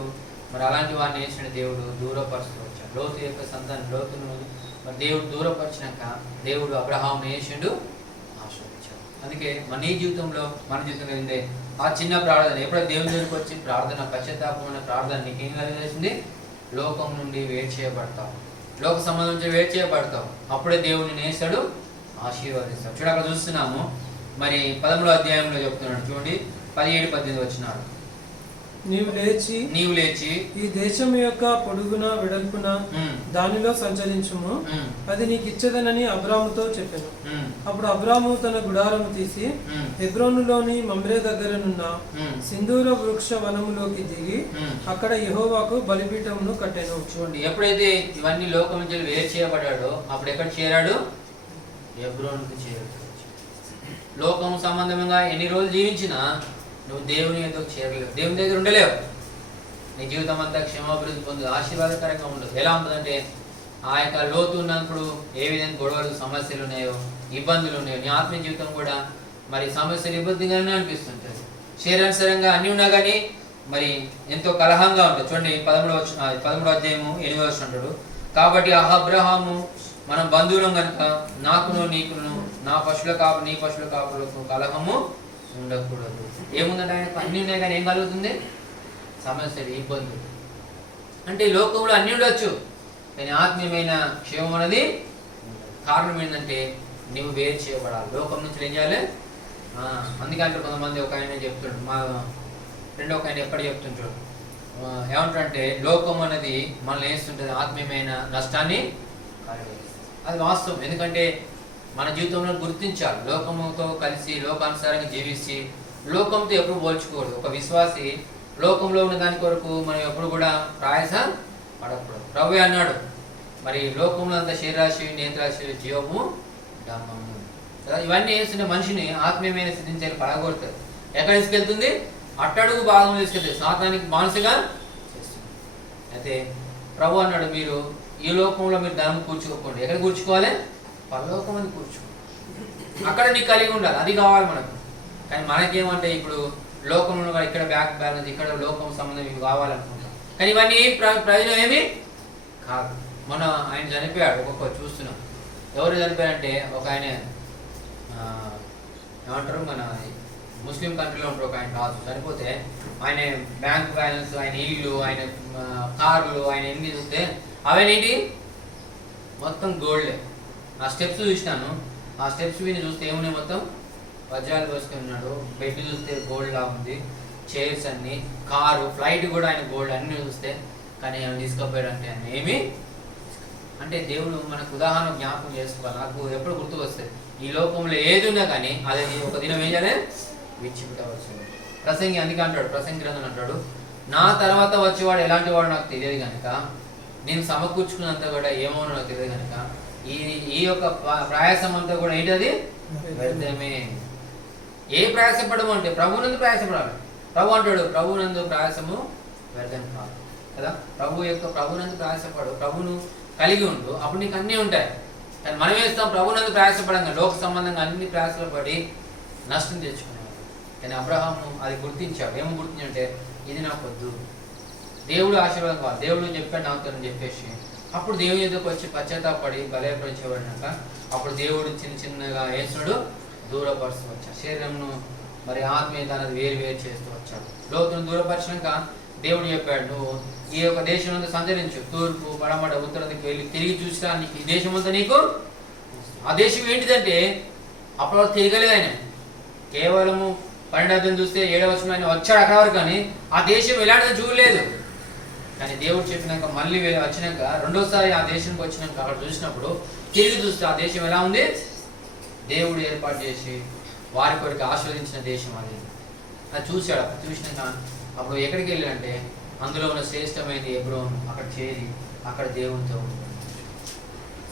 మరి అలాంటి వాడిని వేసిన దేవుడు దూరపరుస్తూ వచ్చాడు. లోతు యొక్క సంతానం లోతును మరి దేవుడు దూరపరిచినాక దేవుడు అబ్రహామును వేసిండు, ఆశీర్వదించాడు. అందుకే మన జీవితంలో ఏంటంటే ఆ చిన్న ప్రార్థన ఎప్పుడైతే దేవుని దగ్గరికి వచ్చి ప్రార్థన పశ్చాత్తాపమైన ప్రార్థన నీకేం కలిగేసింది, లోకం నుండి వేరు చేయబడతావు, లోక సంబంధం నుంచి వేరు చేయబడతావు. అప్పుడే దేవుడిని నేస్తాడు, ఆశీర్వదిస్తాడు. చూడ అక్కడ చూస్తున్నాము మరి 13వ అధ్యాయంలో చెప్తున్నాడు చూడండి 17-18 వచ్చినారు. నీవు లేచి ఈ దేశం యొక్క పొడుగున వెడల్పున దానిలో సంచరించుము, అది నీకు ఇచ్చదనని అబ్రాముతో చెప్పాను. అప్పుడు అబ్రాము తన గుడారము తీసి హెబ్రోనులోని మమ్రే దగ్గరనున్న సింధూర వృక్ష వనములోకి దిగి అక్కడ యెహోవాకు బలిపీఠమును కట్టెను. చూడండి ఎప్పుడైతే ఇవన్నీ లోకం నుంచి వేరు చేయబడ్డాడో అప్పుడు ఎక్కడ చేరాడు, హెబ్రోనుకు చేరాడు. లోకం సంబంధంగా ఎన్ని రోజులు జీవించినా నువ్వు దేవుని ఎందుకు చేరలేవు, దేవుని దగ్గర ఉండలేవు. నీ జీవితం అంతా క్షమాభివృద్ధి పొందు, ఆశీర్వాదకరంగా ఉండదు. ఎలా ఉంటుందంటే ఆ యొక్క లోతు ఉన్నప్పుడు ఏ విధంగా గొడవలు సమస్యలు ఉన్నాయో ఇబ్బందులు ఉన్నాయో నీ ఆత్మీయ జీవితం కూడా మరి సమస్యలు ఇబ్బందిగానే అనిపిస్తుంటుంది. శరీరానుసరంగా అన్నీ ఉన్నా కానీ మరి ఎంతో కలహంగా ఉంటుంది. చూడండి 13వ అధ్యాయము 8వ వచనం అంటాడు, కాబట్టి అబ్రహాము మనం బంధువులం కనుక నాకును నీకును నా పశువుల కాపు నీ పశువుల కాపులకు కలహము ఉండకూడదు. ఏముందంటే ఆయనకు అన్నీ ఉన్నాయి కానీ ఏం కలుగుతుంది, సమస్యలు ఇబ్బందులు. అంటే ఈ లోకంలో అన్నీ ఉండొచ్చు కానీ ఆత్మీయమైన క్షేమం అనేది కారణం ఏంటంటే నువ్వు వేరు చేయబడాలి, లోకం నుంచి ఏం చేయాలి. అందుకంటే కొంతమంది ఒక ఆయన చెప్తుంటాడు, మా ఫ్రెండ్ ఒక ఆయన ఎప్పటి చెప్తుంటాడు, ఏమంటారంటే లోకం అనేది మనల్ని వేస్తుంటుంది, ఆత్మీయమైన నష్టాన్ని కలుగుతుంది. అది వాస్తవం. ఎందుకంటే మన జీవితంలో గుర్తించాలి, లోకముతో కలిసి లోకానుసారంగా జీవించి లోకంతో ఎప్పుడు పోల్చుకోకూడదు. ఒక విశ్వాసి లోకంలో ఉన్న దాని కొరకు మనం ఎప్పుడు కూడా ప్రయాస పడకూడదు. ప్రభువే అన్నాడు మరి లోకంలో అంత శరీరాశి నేత్రాశి జీవము ధర్మము. ఇవన్నీ వేస్తుంటే మనిషిని ఆత్మీయమైన స్థితిని పడగొడుతుంది. ఎక్కడ తీసుకెళ్తుంది, అట్టడుగు భాగం తీసుకెళ్తుంది, సాతానికి మానసిగా చేస్తుంది. అయితే ప్రభు అన్నాడు మీరు ఈ లోకంలో మీరు ధర్మం కూర్చుకోకండి, ఎక్కడ కూర్చుకోవాలి, పరలోకం అని కూర్చుకోండి, అక్కడ నీకు కలిగి ఉండాలి, అది కావాలి మనకు. కానీ మనకేమంటే ఇప్పుడు లోకంలో ఇక్కడ బ్యాంక్ బ్యాలెన్స్ ఇక్కడ లోకం సంబంధం ఇవి కావాలనుకుంటాం, కానీ ఇవన్నీ ప్రయోజనం ఏమి కాదు. మన ఆయన చనిపోయాడు, ఒక్కొక్క చూస్తున్నాం. ఎవరు చనిపోయారంటే ఒక ఆయన ఏమంటారు మన ముస్లిం కంట్రీలో ఉంటారు, ఒక ఆయన రాజు చనిపోతే ఆయన బ్యాంక్ బ్యాలెన్స్, ఆయన ఇల్లు, ఆయన కార్లు, ఆయన ఎన్ని చూస్తే అవన్నీ మొత్తం గోల్డే. ఆ స్టెప్స్ చూసినాను, ఆ స్టెప్స్ విని చూస్తే ఏమున్నాయి, మొత్తం వజ్రాలు పోసుకొని ఉన్నాడు. బెడ్ చూస్తే గోల్డ్ లా ఉంది, చైర్స్ అన్ని, కారు, ఫ్లైట్ కూడా ఆయన గోల్డ్ అన్ని చూస్తే. కానీ ఆయన తీసుకుపోయాడు అంటే ఆయన ఏమి అంటే దేవుడు మనకు ఉదాహరణ జ్ఞాపకం చేసుకోవాలి. నాకు ఎప్పుడు గుర్తుకొస్తుంది, ఈ లోకంలో ఏది ఉన్నా కానీ అది ఒక దినం ఏం చేయాలి, విడిచిపెట్టవలసింది. ప్రసంగి అందుకే అంటాడు, ప్రసంగి గ్రంథం అంటాడు, నా తర్వాత వచ్చేవాడు ఎలాంటి వాడు నాకు తెలియదు కనుక నేను సమకూర్చుకున్నంత కూడా ఏమో నాకు తెలియదు కనుక ఈ యొక్క ప్రయాసం అంతా కూడా ఏంటది వ్యర్థమే. ఏ ప్రయాసపడము అంటే ప్రభునందు ప్రయాసపడాలి. ప్రభు అంటాడు ప్రభునందు ప్రయాసము వ్యర్థం కాదు కదా. ప్రభునందు ప్రయాసపడు, ప్రభును కలిగి ఉండు, అప్పుడు నీకు అన్నీ ఉంటాయి. కానీ మనం వేస్తాం ప్రభునందు ప్రయాసపడంగా లోక సంబంధంగా అన్ని ప్రయాసలు పడి నష్టం తెచ్చుకునేవాడు. కానీ అబ్రహాము అది గుర్తించాడు. ఏమో గుర్తించంటే ఇది నాకు వద్దు, దేవుడు ఆశీర్వాదం కావాలి, దేవుడు చెప్పాడు నాకుతానని చెప్పేసి అప్పుడు దేవుని ఎదురుకు వచ్చి పశ్చాత్తాపడి బలపరిచేవాడినాక అప్పుడు దేవుడు చిన్న చిన్నగా వేసుడు దూరపరుస్తూ వచ్చాడు. శరీరంను మరి ఆత్మీయత అనేది వేరు చేస్తూ వచ్చాడు. లోతును దూరపరిచినాక దేవుడు చెప్పాడు, నువ్వు ఈ యొక్క దేశం అంతా సంచరించు, తూర్పు పడమట ఉత్తరానికి వెళ్ళి తిరిగి చూసినా నీకు ఈ దేశం అంతా నీకు. ఆ దేశం ఏంటిదంటే అప్పుడు తిరగలేదు ఆయన, కేవలము 12వ చూస్తే 7వ వచనం ఆయన వచ్చాడు అక్కడ వరకు, కానీ ఆ దేశం ఎలాంటిదో చూడలేదు. కానీ దేవుడు చెప్పినాక మళ్ళీ వచ్చినాక రెండోసారి ఆ దేశానికి వచ్చినాక అక్కడ చూసినప్పుడు తిరిగి చూస్తే ఆ దేశం ఎలా ఉంది, దేవుడు ఏర్పాటు చేసి వారి కొరకు ఆస్వాదించిన దేశం అది. అది చూశాడు. చూసినాక అప్పుడు ఎక్కడికి వెళ్ళాడంటే అందులో ఉన్న శ్రేష్టమైనది హెబ్రోను, అక్కడ చేరి అక్కడ దేవునితో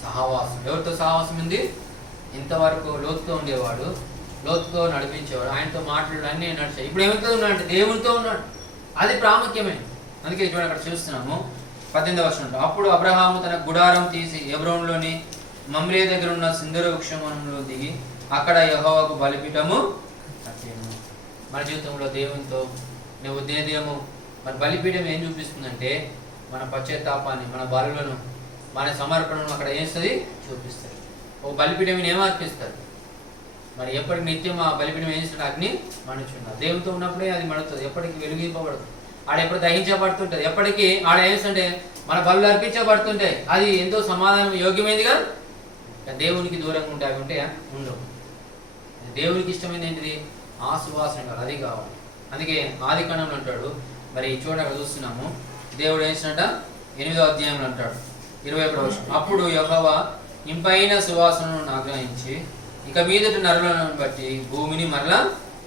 సహవాసం. ఎవరితో సహవాసం ఉంది, ఇంతవరకు లోతుతో ఉండేవాడు, లోతుతో నడిపించేవాడు, ఆయనతో మాట్లాడు అన్నీ నడిచాయి. ఇప్పుడు ఎవరితో ఉన్నాడు అంటే దేవునితో ఉన్నాడు. అది ప్రాముఖ్యమే. అందుకే చూడండి అక్కడ చూస్తున్నాము 18వ వచనం, అప్పుడు అబ్రహాము తన గుడారం తీసి హెబ్రోనులోని మమ్రే దగ్గర ఉన్న సింధూర వృక్షవనంలో దిగి అక్కడ యెహోవాకు బలిపీఠము కట్టెను. మన జీవితంలో దేవునితో నువ్వు దేదేమో మన బలిపీఠం ఏం చూపిస్తుందంటే మన పశ్చాత్తాపాన్ని, మన బలులను, మన సమర్పణను అక్కడ ఏస్తుంది చూపిస్తుంది. ఒక బలిపీఠం ఏమర్పిస్తారు మరి ఎప్పటికి నిత్యం ఆ బలిపీఠం ఏం చేస్తుంది? అగ్ని మండుచున్నారు. దేవునితో ఉన్నప్పుడే అది మండుతుంది, ఎప్పటికీ వెలిగింపబడదు. ఆడ ఎప్పుడు దహించబడుతుంటుంది, ఎప్పటికీ ఆడ ఏమిస్తుంటే మన బలు అర్పించబడుతుంటాయి. అది ఎంతో సమాధానం యోగ్యమైనదిగా. దేవునికి దూరంగా ఉంటే అవి ఉంటాయా? ఉండవు. దేవునికి ఇష్టమైనది ఏంటిది? ఆ సువాసన కాదు, అది కావాలి. అందుకే ఆది కాండంలో అంటాడు, మరి చూడక చూస్తున్నాము, దేవుడు ఏం చేసినట్ట 8వ అధ్యాయంలో అంటాడు 21వ వచనం, అప్పుడు యెహోవా ఇంపైన సువాసనను ఆగ్రహించి ఇక మీదట నరులను బట్టి భూమిని మరలా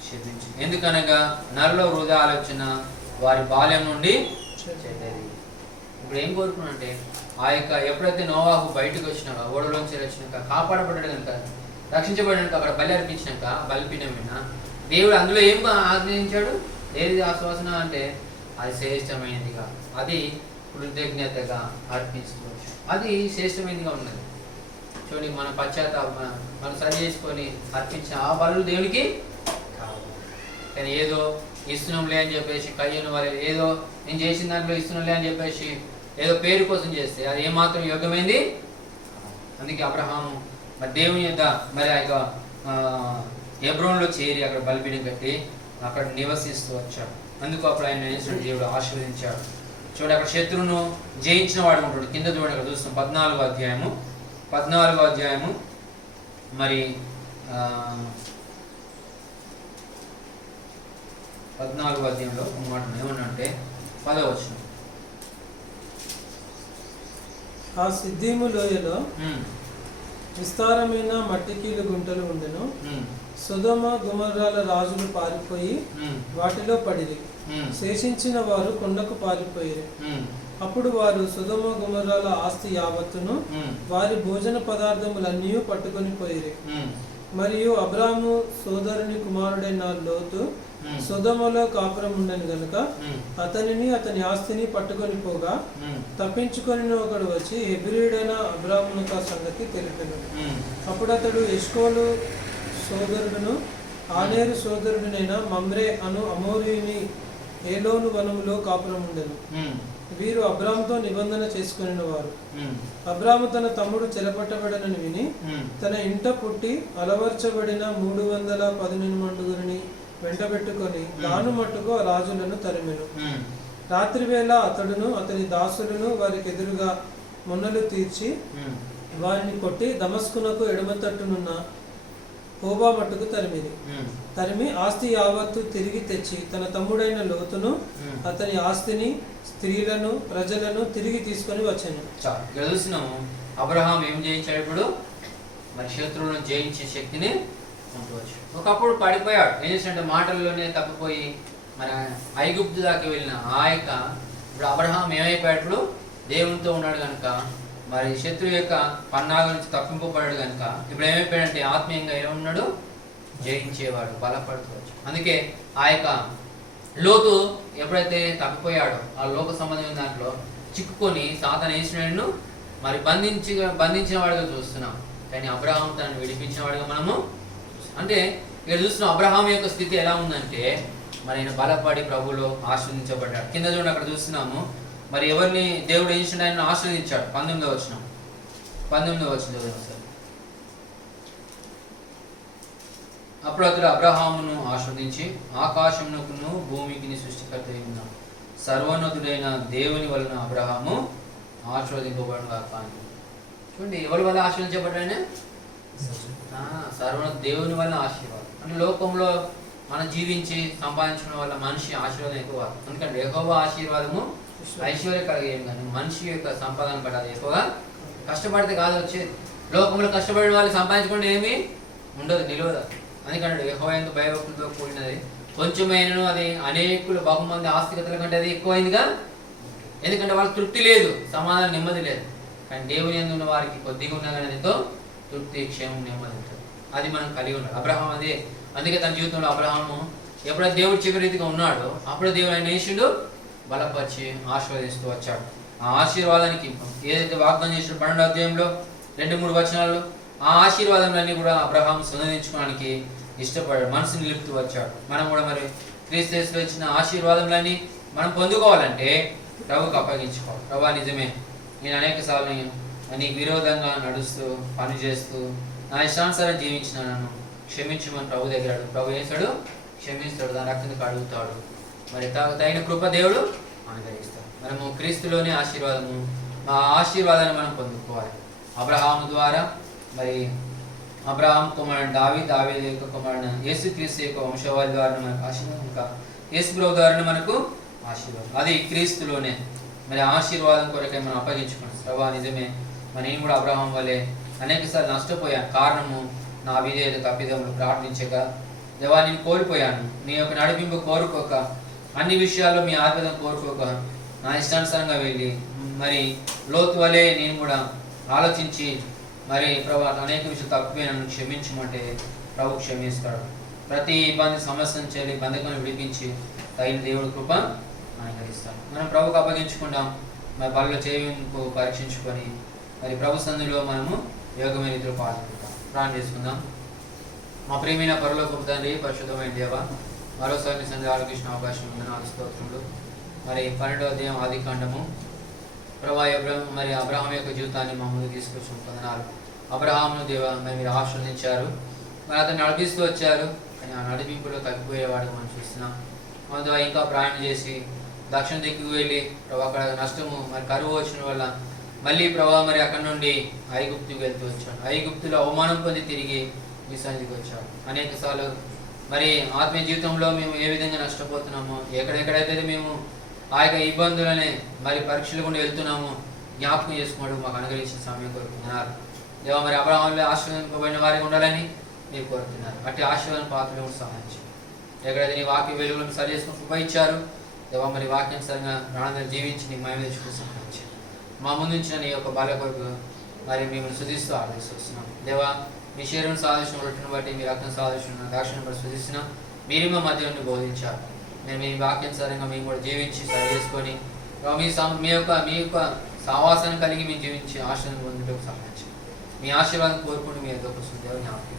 శపించి, ఎందుకనగా నరుల వృధా ఆలోచన వారి బాల్యం నుండి చెడ్డది. ఇప్పుడు ఏం కోరుకున్నంటే ఆ యొక్క ఎప్పుడైతే నోవాహు బయటకు వచ్చినాక, ఓడలోంచి వచ్చినాక, కాపాడబడ్డాడు కనుక, రక్షించబడినాక, అక్కడ బలి అర్పించినాక, బలిపీఠం మీద దేవుడు అందులో ఏం ఆగ్రహించాడు? ఏది ఆశ్వాసన అంటే అది శ్రేష్టమైనదిగా, అది కృతజ్ఞతగా అర్పించుకోవచ్చు, అది శ్రేష్టమైనదిగా ఉన్నది. చూడండి, మన పశ్చాత్తాపం మనం సరి చేసుకొని అర్పించిన ఆ బలులు దేవునికి కావాలి. కానీ ఏదో ఇస్తున్నాంలే అని చెప్పేసి కయ్యను వారి ఏదో నేను చేసిన దాంట్లో ఇస్తున్నాంలే అని చెప్పేసి ఏదో పేరు కోసం చేస్తే అది ఏమాత్రం యోగ్యమైంది. అందుకే అబ్రహాము మరి దేవుని యొక్క మరి ఆ యొక్క హెబ్రోన్లో చేరి అక్కడ బలిపీఠం కట్టి అక్కడ నివసిస్తూ వచ్చాడు. అందుకు అప్పుడు ఆయన దేవుడు ఆశీర్వదించాడు. చూడండి, అక్కడ శత్రువును జయించిన వాడు ఉంటాడు. కింద చూడండి, అక్కడ చూస్తాం 14వ అధ్యాయము మరి 14వ అధ్యాయంలో ఒక మాట ఏమన్నంటే 10వ వచనం, ఆ సిద్దీము లోయలో విస్తారమైన మట్టికీలు గుంటలు ఉండెను. సొదొమ గొమొర్రాల రాజులు పారిపోయి వాటిలో పడిరి. శేషించిన వారు కొండకు పారిపోయిరి. అప్పుడు వారు సొదొమ గొమొర్రాల ఆస్తి యావత్తును వారి భోజన పదార్థములన్నీ పట్టుకొని పోయిరి. మరియు అబ్రాము సోదరుని కుమారుడైన లోతు సొదొమలో కాపురం ఉండని గనుక అతనిని అతని ఆస్తిని పట్టుకొని పోగా తప్పించుకొని ఒకడు వచ్చి హెబ్రీయుడైన అబ్రామునకు ఆ సంగతి తెలిపెను. అప్పుడు అతడు ఎష్కోలు సోదరుడును ఆనేరు సోదరుడినైన మమ్రే అను అమోరీని ఏలోను వనములో కాపురం ఉండెను. వీరు అబ్రాముతో నిబంధన చేసుకుని వారు. అబ్రాము తన తమ్ముడు చెరపట్టబడనని విని తన ఇంట పుట్టి అలవర్చబడిన 318 వెంటబెట్టుకొని దాను మట్టుకు ఆ రాజులను తరిమెను. రాత్రివేళ అతడును అతని దాసులను వారికి ఎదురుగా మొన్నలు తీర్చి వారిని కొట్టి దమస్కునకు ఎడమ తట్టునున్న హోబా మట్టుకు తరిమి ఆస్తి యావత్తు తిరిగి తెచ్చి తన తమ్ముడైన లోతును అతని ఆస్తిని స్త్రీలను ప్రజలను తిరిగి తీసుకొని వచ్చాను. చూసినాము అబ్రహాం ఏం జయించాడు? ఇప్పుడు మరి శత్రువులను జయించే శక్తిని ఉండవచ్చు. ఒకప్పుడు పడిపోయాడు, ఏం చేసినట్టు మాటల్లోనే తప్పిపోయి మరి ఐగుప్తు దాకా వెళ్ళిన ఆ యొక్క ఇప్పుడు అబ్రహాం ఏమైపోయాడు? ఇప్పుడు దేవునితో ఉన్నాడు కనుక, మరి శత్రువు యొక్క పన్నాగ నుంచి తప్పింపబడాడు కనుక ఇప్పుడు ఏమైపోయాడంటే ఆత్మీయంగా ఏమున్నాడు? జయించేవాడు, బలపడుకోవచ్చు. అందుకే ఆ యొక్క లోతు ఎప్పుడైతే తప్పిపోయాడో ఆ లోక సంబంధమైన దాంట్లో చిక్కుకొని సాతాను వేసినాడు మరి బంధించిన వాడిగా చూస్తున్నాం. కానీ అబ్రహాం తనను విడిపించిన వాడిగా మనము అంటే ఇక్కడ చూస్తున్నాం. అబ్రహాం యొక్క స్థితి ఎలా ఉందంటే మరి ఆయన బలపడి ప్రభువులో ఆశ్రదించబడ్డాడు. కింద చూడండి, అక్కడ చూస్తున్నాము మరి ఎవరిని దేవుడు ఏం చేసినాడు? ఆయన ఆశ్రదించాడు. 19వ వచనం సార్. అప్పుడు అతడు అబ్రహామును ఆశ్రదించి ఆకాశమునకును భూమికి సృష్టికర్త అయిన సర్వోన్నతుడైన దేవుని వలన అబ్రహాము ఆశీర్వదింపబడుగా. కానీ చూడండి, ఎవరి వల్ల ఆశీర్వదించబడ్డాయనే? సర్వోన్నత దేవుని వలన ఆశీర్వాదం. అంటే లోకంలో మనం జీవించి సంపాదించడం వల్ల మనిషి ఆశీర్వాదం ఎక్కువ. ఎందుకంటే యెహోవా ఆశీర్వాదము ఐశ్వర్య కలిగేయం, కానీ మనిషి యొక్క సంపాదన పడాలి ఎక్కువగా కష్టపడితే కాదు వచ్చేది. లోకంలో కష్టపడిన వాళ్ళు సంపాదించుకుంటే ఏమీ ఉండదు, నిలవదు. అందుకంటే యెహోవా ఎంత భయభక్తులతో కూడినది, కొంచెమైనను అది అనేకులు బహుమంది ఆస్తికతల కంటే అది ఎక్కువైందిగా. ఎందుకంటే వాళ్ళకి తృప్తి లేదు, సమాధానం నెమ్మది లేదు. కానీ దేవుని యందు ఉన్న వారికి కొద్దిగా ఉన్నా కానీ ఎంతో తృప్తి, క్షేమం, నెమ్మది ఉంటుంది. అది మనం కలిగి ఉన్నాడు అబ్రహాం. అదే అందుకే తన జీవితంలో అబ్రహాము ఎప్పుడైతే దేవుడు చెప్పిన రీతిగా ఉన్నాడో అప్పుడే దేవుడు ఆయన వేసిండు, బలపరిచి ఆశీర్వదిస్తూ వచ్చాడు. ఆ ఆశీర్వాదానికి ఏదైతే వాగ్దానం చేసిన 12వ అధ్యాయంలో 2-3 వచనాల్లో ఆ ఆశీర్వాదములన్నీ కూడా అబ్రహాం స్వీకరించుకోవడానికి ఇష్టపడాడు, మనసు నిలుపుతూ వచ్చాడు. మనం కూడా మరి క్రీస్తు యేసులో ఇచ్చిన ఆశీర్వాదములన్నీ మనం పొందుకోవాలంటే ప్రభువుకు అప్పగించుకోవాలి. ప్రభా నిజమే, నేను అనేక సార్లు నీకు విరోధంగా నడుస్తూ పని చేస్తూ నా ఇష్టానుసారం జీవించిన నన్ను క్షమించమని ప్రభు దగ్గర ప్రభు చేస్తాడు, క్షమిస్తాడు, దాని రక్తం కడుగుతాడు. మరి తగిన కృప దేవుడు అనుగ్రహిస్తాడు. మనము క్రీస్తులోని ఆశీర్వాదము, ఆ ఆశీర్వాదాన్ని మనం పొందుకోవాలి. అబ్రహాము ద్వారా మరి అబ్రహాం కుమారుడు దావీదు యొక్క కుమారుడు యేసుక్రీస్తు యొక్క వంశవాళి ద్వారా మనకు ఆశీర్వాదం, ఇంకా యేసు ప్రభు ద్వారా మనకు ఆశీర్వాదం. అది క్రీస్తులోనే. మరి ఆశీర్వాదం కొరకే మనం అప్పగించుకున్నాం. ప్రభా నిజమే, మరి నేను కూడా అబ్రహాం వల్లే అనేకసార్లు నష్టపోయాను. కారణము నా విధేయత తప్పిదములు ప్రార్థించక, దేవా నేను కోల్పోయాను. నీ యొక్క నడిపింపు కోరుకోక, అన్ని విషయాల్లో మీ ఆత్మీయత కోరుకోక నా ఇష్టానుసారంగా వెళ్ళి మరి లోతు వలె నేను కూడా ఆలోచించి మరి ప్రభు అనేక విషయాలు తప్పిపోయినాను, క్షమించమంటే ప్రభు క్షమిస్తాడు. ప్రతి ఇబ్బంది సమస్య నుంచి బంధకాన్ని విడిపించి తగిన దేవుడి కృప అనుగ్రహిస్తాడు. మనం ప్రభుకు అప్పగించుకుంటాం. మరి బలలో చేయింపు పరీక్షించుకొని మరి ప్రభు సందులో మనము యోగమైన రీతిలో పాల్గొంటాం. ప్రార్థన చేసుకుందాం. మా ప్రియమైన పరలోకపు తండ్రి, పరిశుద్ధమైన దేవ, మరోసారి మీ సంధి ఆలోచించిన అవకాశం ఉందని స్తోత్రములు. మరి 12వ అధ్యాయం ఆదికాండము ప్రభా మరి అబ్రహాం యొక్క జీవితాన్ని మా ముందు తీసుకొచ్చిన పొందనాలు. అబ్రహామును దేవ మరి మీరు ఆశీర్వదించారు, మరి అతను నడిపిస్తూ వచ్చారు. కానీ ఆ నడిపింపులో తగ్గిపోయేవాడు మనం చూస్తున్నాం. అందులో ఇంకా ప్రయాణం చేసి దక్షిణ దిక్కుకు వెళ్ళి ప్రభా అక్కడ నష్టము మరి కరువు వచ్చిన వల్ల మళ్ళీ ప్రభా మరి అక్కడ నుండి ఐగుప్తుకు వెళ్తూ వచ్చాడు. ఐగుప్తులో అవమానం పొంది తిరిగి మీ సన్నిధికి వచ్చాడు. అనేక సార్లు మరి ఆత్మీయ జీవితంలో మేము ఏ విధంగా నష్టపోతున్నామో, ఎక్కడెక్కడైతే మేము ఆ యొక్క ఇబ్బందులనే మరి పరీక్షలు కూడా వెళ్తున్నామో జ్ఞాపకం చేసుకోవడం మాకు అనుగ్రహించిన సమయం కోరుతున్నారు. దేవా మరి అబ్రహాంలో ఆశీర్వదింపబడిన వారికి ఉండాలని మీరు కోరుతున్నారు. అట్టి ఆశీర్వాదం పాత్రలు కూడా సహాయం చేయండి. ఎక్కడైతే నీ వాక్య వెలుగులను సరి చేసుకుని కృప ఇచ్చారు దేవా, మరి వాక్యానుసారంగా ప్రాణాలను జీవించి నీకు మహిమ తెచ్చుకుని సహాయం చేయండి. మా ముందు ఉంచిన నీ యొక్క బాల కొరకు మరి మేము శుద్ధిస్తూ ఆలోచిస్తున్నాం. దేవా మీ శరీరం సాధించిన రొట్టెను బట్టి మీ రక్తం సాధించిన దాక్షిణ్యం బట్టి శుద్ధిస్తున్నాం. మీరు మా మధ్య నుండి బోధించారు. మేము మీ వాక్యానుసారంగా మేము కూడా జీవించి సరి చేసుకొని మీ యొక్క సావాసాన్ని కలిగి మేము జీవించి ఆశీర్వాదం పొందుటకు సహాయం చేయండి. మీ ఆశీర్వాదం కోరుకుంటూ మీ యొక్క దేవని జ్ఞాపకం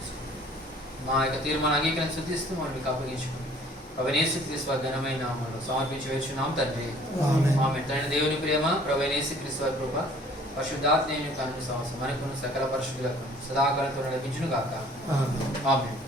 మా యొక్క తీర్మానం అంగీకరణ శుద్ధిస్తూ మనం మీకు అప్పగించుకుని యేసుక్రీస్తు ఘనమైన నామములో సమర్పించి వేచున్నాం తండ్రి. ఆమేన్. తండ్రి దేవుని ప్రేమ, యేసుక్రీస్తు కృప, పరిశుద్ధాత్మ యొక్క సహవాసం మనకును సకల పరిశుద్ధులకు సదాకాలంతో నడిపించును గాక. ఆమేన్.